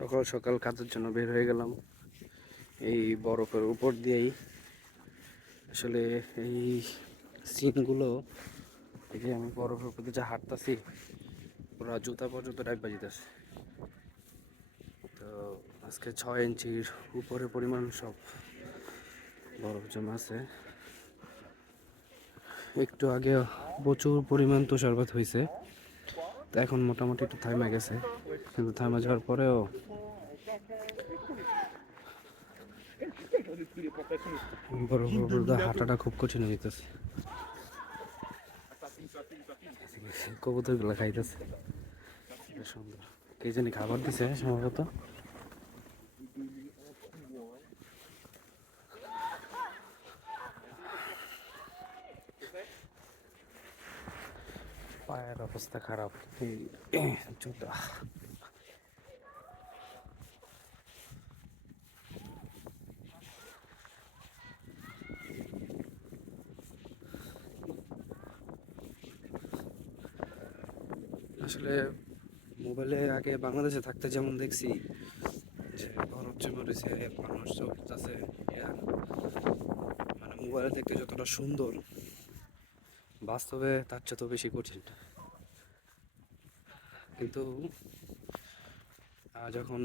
সকাল সকাল কাজের জন্য বের হয়ে গেলাম এই বরফের উপর দিয়েই। আসলে এই সিনগুলো, এই যে আমি বরফের উপর দিয়ে যা হাঁটতেছি, পুরো জুতা পর্যন্ত ডাক বাজিতেছে। তো আজকে 6 ইঞ্চির উপরে পরিমাণ সব বরফ জমা আছে। একটু আগে প্রচুর পরিমাণ তুষারপাত হয়েছে, তো এখন মোটামুটি একটু থামে গেছে, কিন্তু থামে যাওয়ার পরেও বরফের উপর দিয়ে হাঁটাটা খুব কঠিন হইতেছে। কবুতর গুলা খাইতেছে, সুন্দর। কে জানি খাবার দিছে সম্ভবত। পায়ের অবস্থা খারাপ, এই জুতা। আসলে মোবাইলে আগে বাংলাদেশে থাকতে যেমন দেখছি যে বরফ জমে রয়েছে, মানুষ চলতেছে, মানে মোবাইলে দেখতে যতটা সুন্দর, বাস্তবে তার চেয়ে তো বেশি কঠিন। কিন্তু যখন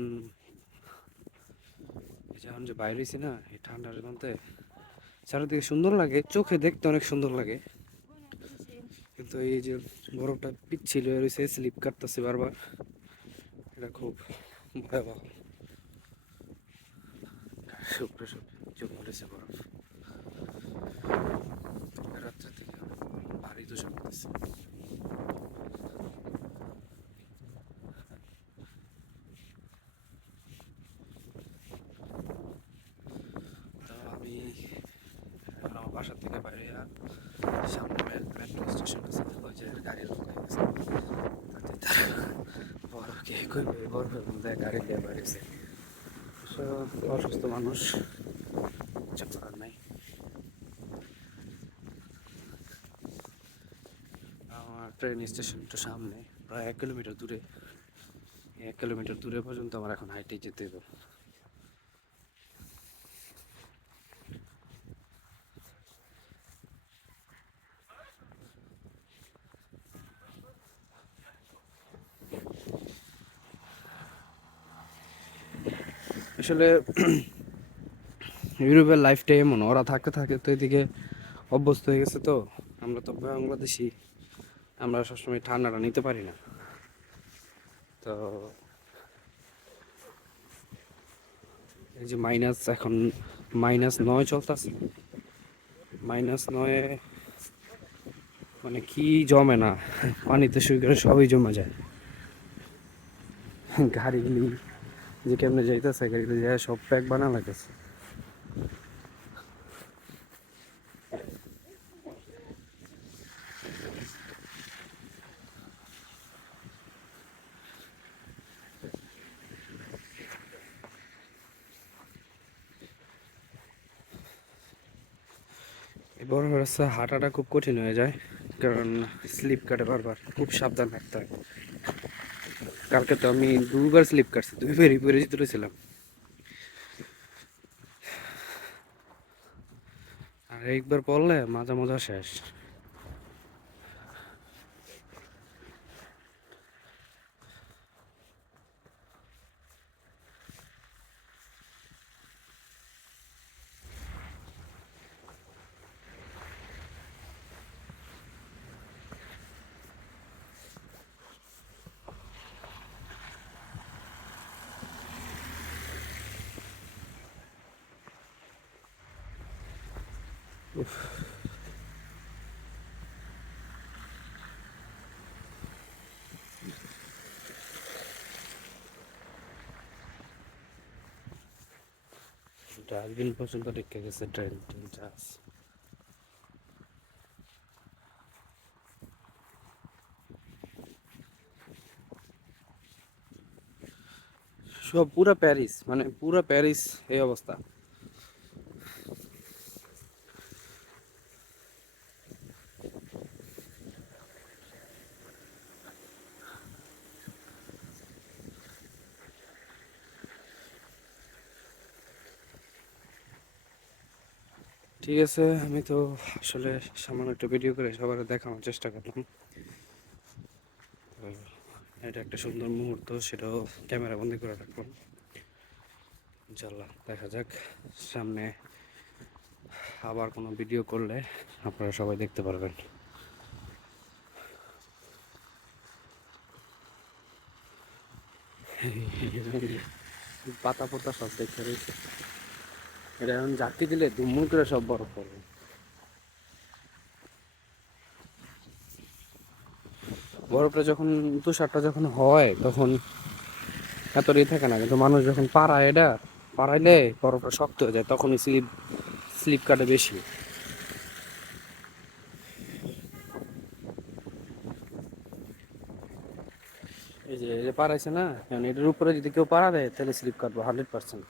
যখন যে বাইরে হয়েছি না এই ঠান্ডার মধ্যে, চারিদিকে সুন্দর লাগে, চোখে দেখতে অনেক সুন্দর লাগে, কিন্তু এই যে বরফটা পিচ্ছিল রয়েছে, স্লিপ কাটতেছে বারবার, এটা খুব ভয়াবহ। শুভ্র সব চোখ পড়েছে বরফ, রাত্রে থেকে ভারী দূষণ করতেছে। তো আমি এখন আমার বাসার থেকে বাইরে সামনে মেট্রো স্টেশন আছে, ওই যে গাড়ি রোকা গেছে, বরফকে কইবে বরফের মধ্যে গাড়ি দিয়ে বাড়িছে। অসুস্থ মানুষ, কিছু করার নাই। আমার ট্রেন স্টেশনটা সামনে, প্রায় 1 কিলোমিটার দূরে। 1 কিলোমিটার দূরে পর্যন্ত আমার এখন হাইটে যেতে হবে। আসলে ইউরোপের লাইফটাই এমন, ওরা থাকতে থাকে তো এদিকে অভ্যস্ত হয়ে গেছে। তো আমরা তো বাংলাদেশি, আমরা সবসময় ঠান্ডাটা নিতে পারি না। তো এই যে এখন -9 চলতেছে, -9 মানে কি জমে না, পানিতে শুয়ে গেলে সবই জমা যায়। গাড়িগুলি যে কেমনে যাইতেছে, গাড়িগুলি যায় সব প্যাক বানা লাগতেছে। এই বড় রাস্তা হাঁটাটা খুব কঠিন হয়ে যায়, কারণ স্লিপ কাটে বারবার, খুব সাবধান থাকতে হয়। কালকে তো আমি 2বার স্লিপ কাটছি, 2বারই পরে তুলেছিলাম। আর একবার পড়লে মাজা মজা শেষ। ডাস্টবিন পর্যন্ত রেখে গেছে, ট্রেন চাষ। সব পুরা প্যারিস, মানে পুরা প্যারিস এই অবস্থা। ঠিক আছে, আমি তো আসলে সামান্য একটু ভিডিও করে সবার দেখানোর চেষ্টা করলাম। তো এটা একটা সুন্দর মুহূর্ত, সেটাও ক্যামেরা বন্দি করে রাখলাম। ইনশাল্লাহ দেখা যাক সামনে আবার কোনো ভিডিও করলে আপনারা সবাই দেখতে পারবেন। পাতা পোতা সব দেখতে রয়েছে, এটা এখন জাতি দিলে দুমুল করে সব বরফ পড়বে। বরফটা যখন তুষারটা যখন হয় তখন এত থাকে না, কিন্তু মানুষ যখন পাড়ায় এটা পাড়াইলে বরফটা শক্ত হয়ে যায়, তখনই স্লিপ স্লিপ কাটে বেশি। এই যে পাড়াইছে না, এখন এটার উপরে যদি কেউ পাড়া দেয় তাহলে স্লিপ কাটবো 100%।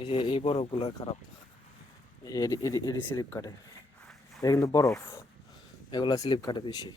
এই যে এই বরফগুলো খারাপ, এডি স্লিপ কাটে, এটা কিন্তু বরফ, এগুলা স্লিপ কাটে বেশি।